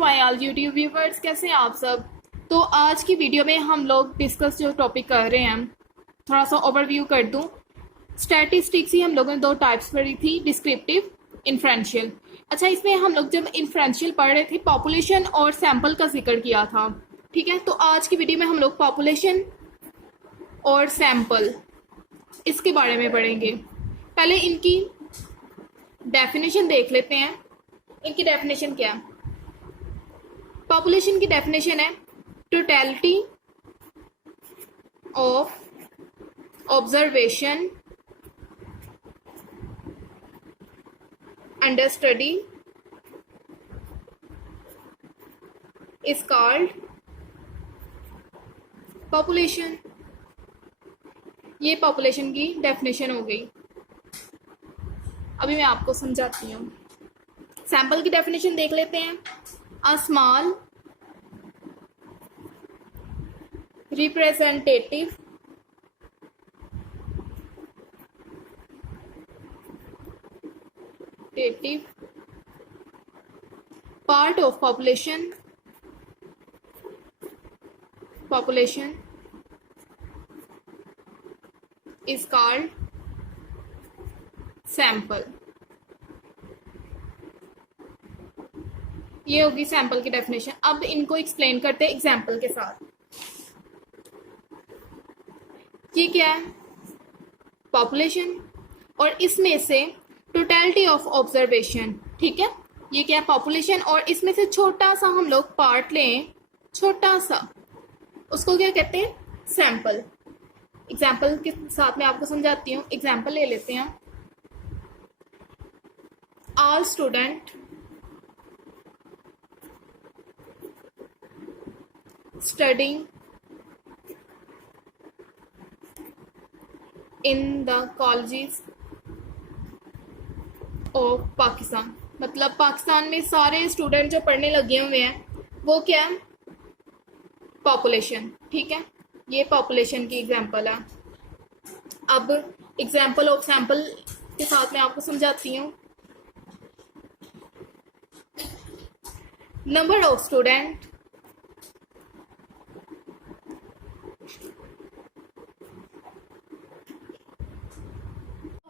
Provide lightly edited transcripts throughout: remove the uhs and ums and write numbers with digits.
My all YouTube viewers, कैसे हैं आप सब। तो आज की वीडियो में हम लोग डिस्कस जो टॉपिक कर रहे हैं, थोड़ा सा ओवरव्यू कर दूं। स्टैटिस्टिक्स ही हम लोगों ने दो टाइप्स पढ़ी थी, डिस्क्रिप्टिव, इन्फ्रेंशियल। अच्छा, इसमें हम लोग जब इन्फ्रेंशियल पढ़ रहे थे पॉपुलेशन और सैंपल का जिक्र किया था। ठीक है, तो आज की वीडियो में हम लोग पॉपुलेशन और सैंपल इसके बारे में पढ़ेंगे। पहले इनकी डेफिनेशन देख लेते हैं। इनकी डेफिनेशन क्या है? पॉपुलेशन की डेफिनेशन है totality of observation under study is called population. ये पॉपुलेशन की डेफिनेशन हो गई। अभी मैं आपको समझाती हूँ। सैंपल की डेफिनेशन देख लेते हैं। A small representative part of population is called sample। ये होगी सैंपल की डेफिनेशन। अब इनको एक्सप्लेन करते हैं एग्जाम्पल के साथ। ये क्या है? पॉपुलेशन, और इसमें से टोटलिटी ऑफ ऑब्जर्वेशन। ठीक है, ये क्या है? पॉपुलेशन, और इसमें से छोटा सा हम लोग पार्ट लें, छोटा सा, उसको क्या कहते हैं? सैंपल। एग्जाम्पल के साथ मैं आपको समझाती हूँ। एग्जाम्पल ले लेते हैं। All student studying in the colleges of Pakistan. मतलब पाकिस्तान में सारे स्टूडेंट जो पढ़ने लगे हुए हैं वो क्या है? पॉपुलेशन। ठीक है, ये पॉपुलेशन की एग्जांपल है। अब एग्जांपल ऑफ सैंपल के साथ मैं आपको समझाती हूँ। नंबर ऑफ स्टूडेंट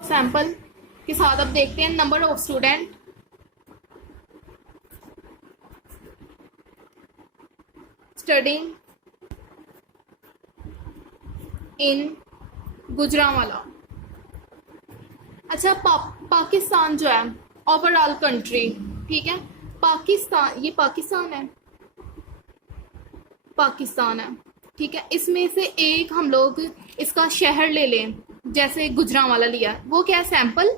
सैंपल के साथ अब देखते हैं। Number of student studying in Gujranwala. अच्छा, पाकिस्तान जो है ओवरऑल कंट्री, ठीक है, पाकिस्तान, ये पाकिस्तान है, पाकिस्तान है। ठीक है, इसमें से एक हम लोग इसका शहर ले लें, जैसे गुजरांवाला लिया, वो क्या है? सैंपल।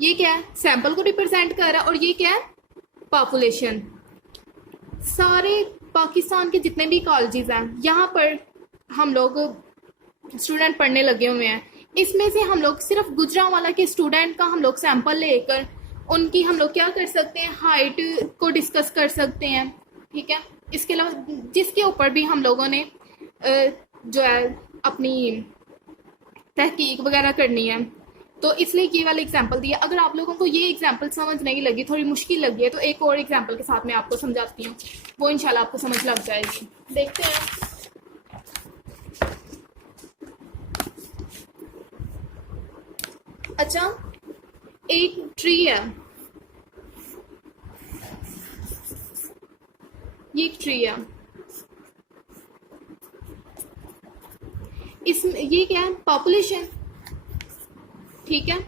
ये क्या है? सैंपल को रिप्रेजेंट कर रहा है। और ये क्या है? पॉपुलेशन। सारे पाकिस्तान के जितने भी कॉलेजेस हैं, यहाँ पर हम लोग स्टूडेंट पढ़ने लगे हुए हैं। इसमें से हम लोग सिर्फ गुजरांवाला के स्टूडेंट का हम लोग सैंपल लेकर उनकी हम लोग क्या कर सकते हैं? हाइट को डिस्कस कर सकते हैं। ठीक है, इसके अलावा जिसके ऊपर भी हम लोगों ने जो है अपनी तहकीक वगैरह करनी है, तो इसलिए ये वाला एग्जाम्पल दिया। अगर आप लोगों को ये एग्जाम्पल समझ नहीं लगी, थोड़ी मुश्किल लगी है, तो एक और एग्जाम्पल के साथ मैं आपको समझाती हूँ, वो इंशाल्लाह आपको समझ लग जाएगी। देखते हैं। अच्छा, एक ट्री है, ये एक ट्री है। इसमें ये क्या है? पॉपुलेशन। ठीक है,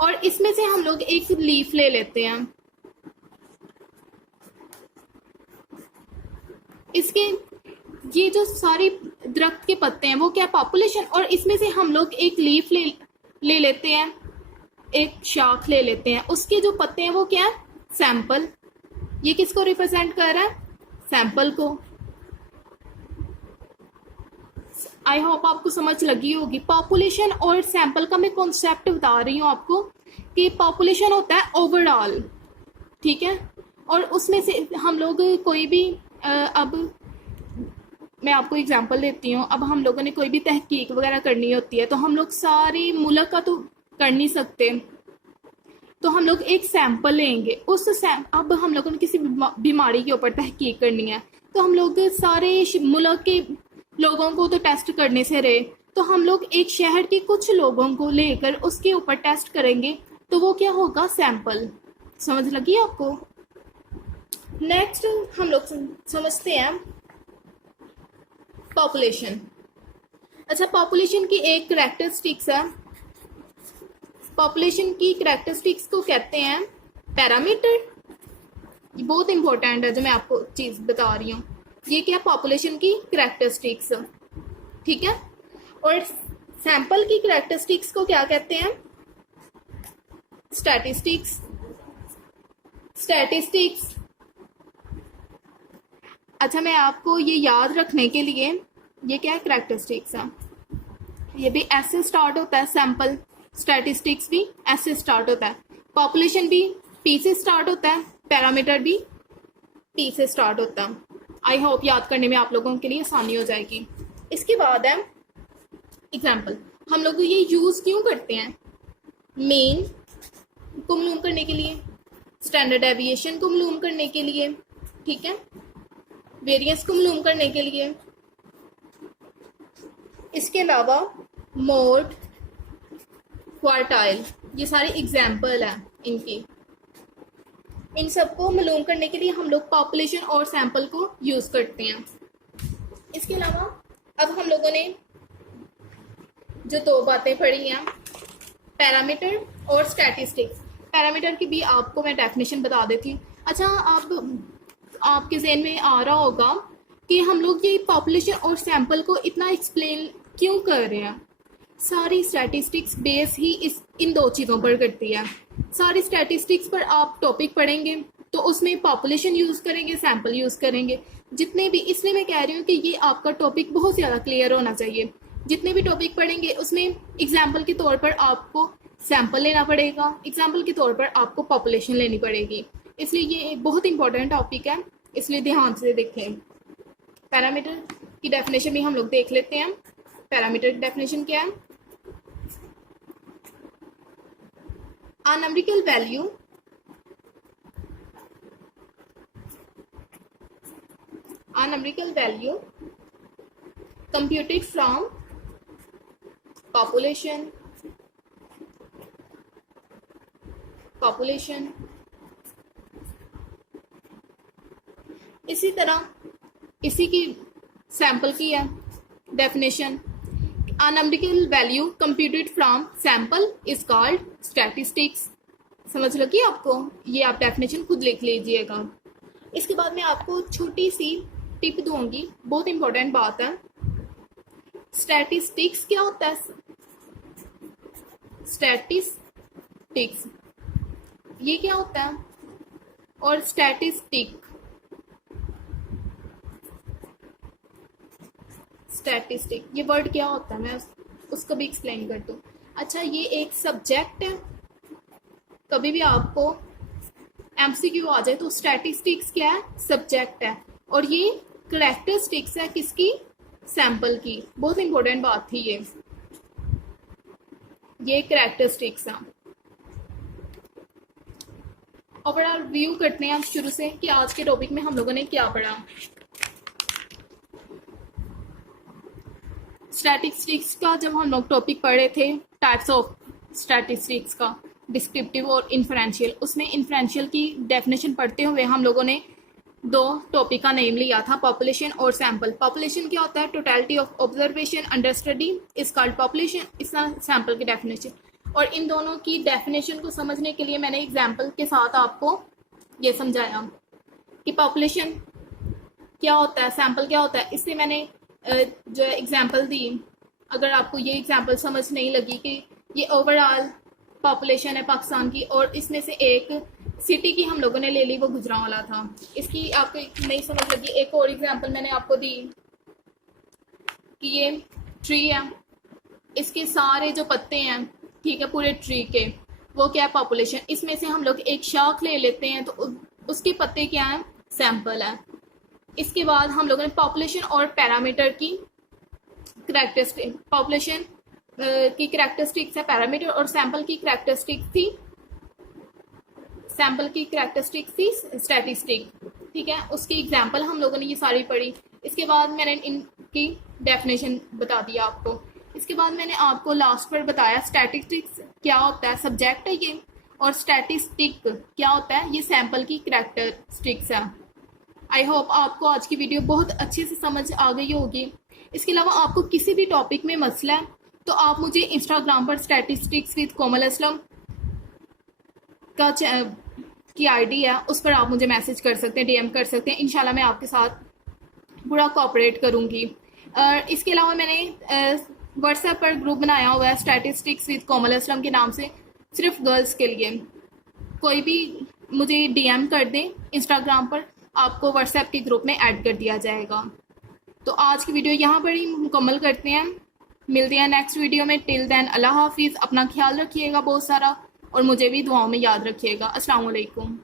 और इसमें से हम लोग एक लीफ ले लेते हैं। इसके ये जो सारी दरख्त के पत्ते हैं वो क्या? पॉपुलेशन। और इसमें से हम लोग एक लीफ ले लेते हैं, एक शाख ले लेते हैं, उसके जो पत्ते हैं वो क्या है? सैंपल। ये किसको रिप्रेजेंट कर रहा है? सैंपल को। आई होप आपको समझ लगी होगी। पॉपुलेशन और सैंपल का मैं कॉन्सेप्ट बता रही हूँ आपको कि पॉपुलेशन होता है ओवरऑल, ठीक है, और उसमें से हम लोग कोई भी अब मैं आपको एग्जांपल देती हूँ। अब हम लोगों ने कोई भी तहकीक वगैरह करनी होती है तो हम लोग सारी मुल्क का तो कर नहीं सकते, तो हम लोग एक सैंपल लेंगे, अब हम लोगों ने किसी बीमारी के ऊपर तहकीक करनी है, तो हम लोग सारे मुल्क के लोगों को तो टेस्ट करने से रहे, तो हम लोग एक शहर के कुछ लोगों को लेकर उसके ऊपर टेस्ट करेंगे, तो वो क्या होगा, सैंपल। समझ लगी आपको? नेक्स्ट हम लोग समझते हैं पॉपुलेशन। अच्छा, पॉपुलेशन की एक कैरेक्टरिस्टिक्स है, पॉपुलेशन की कैरेक्टरिस्टिक्स को कहते हैं पैरामीटर। ये बहुत इंपॉर्टेंट है जो मैं आपको चीज़ बता रही हूँ। ये क्या, पॉपुलेशन की कैरेक्टरिस्टिक्स, ठीक है। और सैंपल की कैरेक्टरिस्टिक्स को क्या कहते हैं, स्टैटिस्टिक्स। स्टैटिस्टिक्स, अच्छा मैं आपको ये याद रखने के लिए, ये क्या है, कैरेक्टरिस्टिक्स है, ये भी एस से स्टार्ट होता है, सैंपल। स्टैटिस्टिक्स भी एस से स्टार्ट होता है, पॉपुलेशन भी पी से स्टार्ट होता है, पैरामीटर भी पी से स्टार्ट होता है। आई होप याद करने में आप लोगों के लिए आसानी हो जाएगी। इसके बाद है एग्जाम्पल। हम लोग ये यूज़ क्यों करते हैं, मेन को मालूम करने के लिए, स्टैंडर्ड डेविएशन को मालूम करने के लिए, ठीक है, वेरिएंस को मालूम करने के लिए। इसके अलावा मोड, क्वार्टाइल, ये सारे एग्जाम्पल हैं इनकी। इन सबको मालूम करने के लिए हम लोग पॉपुलेशन और सैंपल को यूज़ करते हैं। इसके अलावा अब हम लोगों ने जो दो बातें पढ़ी हैं, पैरामीटर और स्टैटिस्टिक्स। पैरामीटर की भी आपको मैं डेफिनेशन बता देती हूँ। अच्छा, आपके ज़हन में आ रहा होगा कि हम लोग ये पॉपुलेशन और सैंपल को इतना एक्सप्लेन क्यों कर रहे हैं। सारी स्टैटिस्टिक्स बेस ही इन दो चीज़ों पर करती है। सारी स्टैटिस्टिक्स पर आप टॉपिक पढ़ेंगे तो उसमें पॉपुलेशन यूज़ करेंगे, सैंपल यूज़ करेंगे, जितने भी। इसलिए मैं कह रही हूँ कि ये आपका टॉपिक बहुत ज़्यादा क्लियर होना चाहिए। जितने भी टॉपिक पढ़ेंगे उसमें एग्जाम्पल के तौर पर आपको सैंपल लेना पड़ेगा, एग्जाम्पल के तौर पर आपको पॉपुलेशन लेनी पड़ेगी। इसलिए ये बहुत इंपॉर्टेंट टॉपिक है, इसलिए ध्यान से देखें। पैरामीटर की डेफिनेशन भी हम लोग देख लेते हैं। पैरामीटर की डेफिनेशन क्या है, a numerical value computed from population इसी तरह इसी की सैंपल की है definition, a numerical value computed from sample is called statistics। समझ लगी आपको? ये आप डेफिनेशन खुद लिख लीजिएगा। इसके बाद मैं आपको छोटी सी टिप दूंगी, बहुत इंपॉर्टेंट बात है। स्टैटिस्टिक्स क्या होता है, स्टैटिस्टिक्स ये क्या होता है, और स्टैटिस्टिक ये वर्ड क्या होता है, मैं उसको भी एक्सप्लेन कर दूँ। अच्छा, ये एक सब्जेक्ट है। कभी भी आपको एमसीक्यू आ जाए तो स्टैटिस्टिक्स क्या है, सब्जेक्ट है, और ये कैरेक्टरिस्टिक्स है किसकी, सैंपल की। बहुत इंपॉर्टेंट बात थी ये कैरेक्टरिस्टिक्स है। ओवरऑल व्यू करते हैं आप शुरू से कि आज के टॉपिक में हम लोगों ने क्या पढ़ा। स्टैटिस्टिक्स का जब हम लोग टॉपिक पढ़े थे, टाइप्स ऑफ स्टैटिस्टिक्स का, डिस्क्रिप्टिव और इन्फ्रेंशियल, उसमें इन्फ्रेंशियल की डेफिनेशन पढ़ते हुए हम लोगों ने दो टॉपिक का नेम लिया था, पॉपुलेशन और सैंपल। पॉपुलेशन क्या होता है, totality of observation under study is called population, इस सैंपल की डेफिनेशन। और इन दोनों की डेफिनेशन को समझने के लिए मैंने एग्जाम्पल के साथ आपको ये समझाया कि पॉपुलेशन क्या होता है, सैंपल क्या होता है। इससे मैंने जो एग्जाम्पल दी, अगर आपको ये एग्जाम्पल समझ नहीं लगी कि ये ओवरऑल पॉपुलेशन है पाकिस्तान की, और इसमें से एक सिटी की हम लोगों ने ले ली, वो गुजरांवाला था, इसकी आपको नहीं समझ लगी, एक और एग्जाम्पल मैंने आपको दी कि ये ट्री है, इसके सारे जो पत्ते हैं, ठीक है, पूरे ट्री के, वो क्या है, पॉपुलेशन। इसमें से हम लोग एक शाख ले लेते हैं तो उसके पत्ते क्या है, सैंपल है। इसके बाद हम लोगों ने पॉपुलेशन और पैरामीटर की कैरेक्टरिस्टिक, पॉपुलेशन की कैरेक्टरिस्टिक्स है पैरामीटर, और सैंपल की कैरेक्टरिस्टिक्स थी सैम्पल की करैक्टरिस्टिक्स थी स्टैटिस्टिक, ठीक है, उसकी एग्जाम्पल हम लोगों ने ये सारी पढ़ी। इसके बाद मैंने इनकी डेफिनेशन बता दिया आपको। इसके बाद मैंने आपको लास्ट पर बताया स्टैटिस्टिक्स क्या होता है, सब्जेक्ट है ये, और स्टैटिस्टिक क्या होता है, ये सैम्पल की करैक्टरिस्टिक्स है। आई होप आपको आज की वीडियो बहुत अच्छे से समझ आ गई होगी। इसके अलावा आपको किसी भी टॉपिक में मसला है तो आप मुझे इंस्टाग्राम पर स्टैटिस्टिक्स विद कोमल असलम का की आईडी है, उस पर आप मुझे मैसेज कर सकते हैं, डीएम कर सकते हैं। इंशाल्लाह मैं आपके साथ पूरा कोऑपरेट करूँगी। इसके अलावा मैंने व्हाट्सएप पर ग्रुप बनाया हुआ है स्टैटिस्टिक्स विद कोमल असलम के नाम से, सिर्फ गर्ल्स के लिए। कोई भी मुझे डीएम कर दें इंस्टाग्राम पर, आपको व्हाट्सएप के ग्रुप में ऐड कर दिया जाएगा। तो आज की वीडियो यहाँ पर ही मुकम्मल करते हैं, मिलते हैं नेक्स्ट वीडियो में। टिल देन अल्लाह हाफिज़, अपना ख्याल रखिएगा बहुत सारा, और मुझे भी दुआओं में याद रखिएगा। अस्सलाम वालेकुम।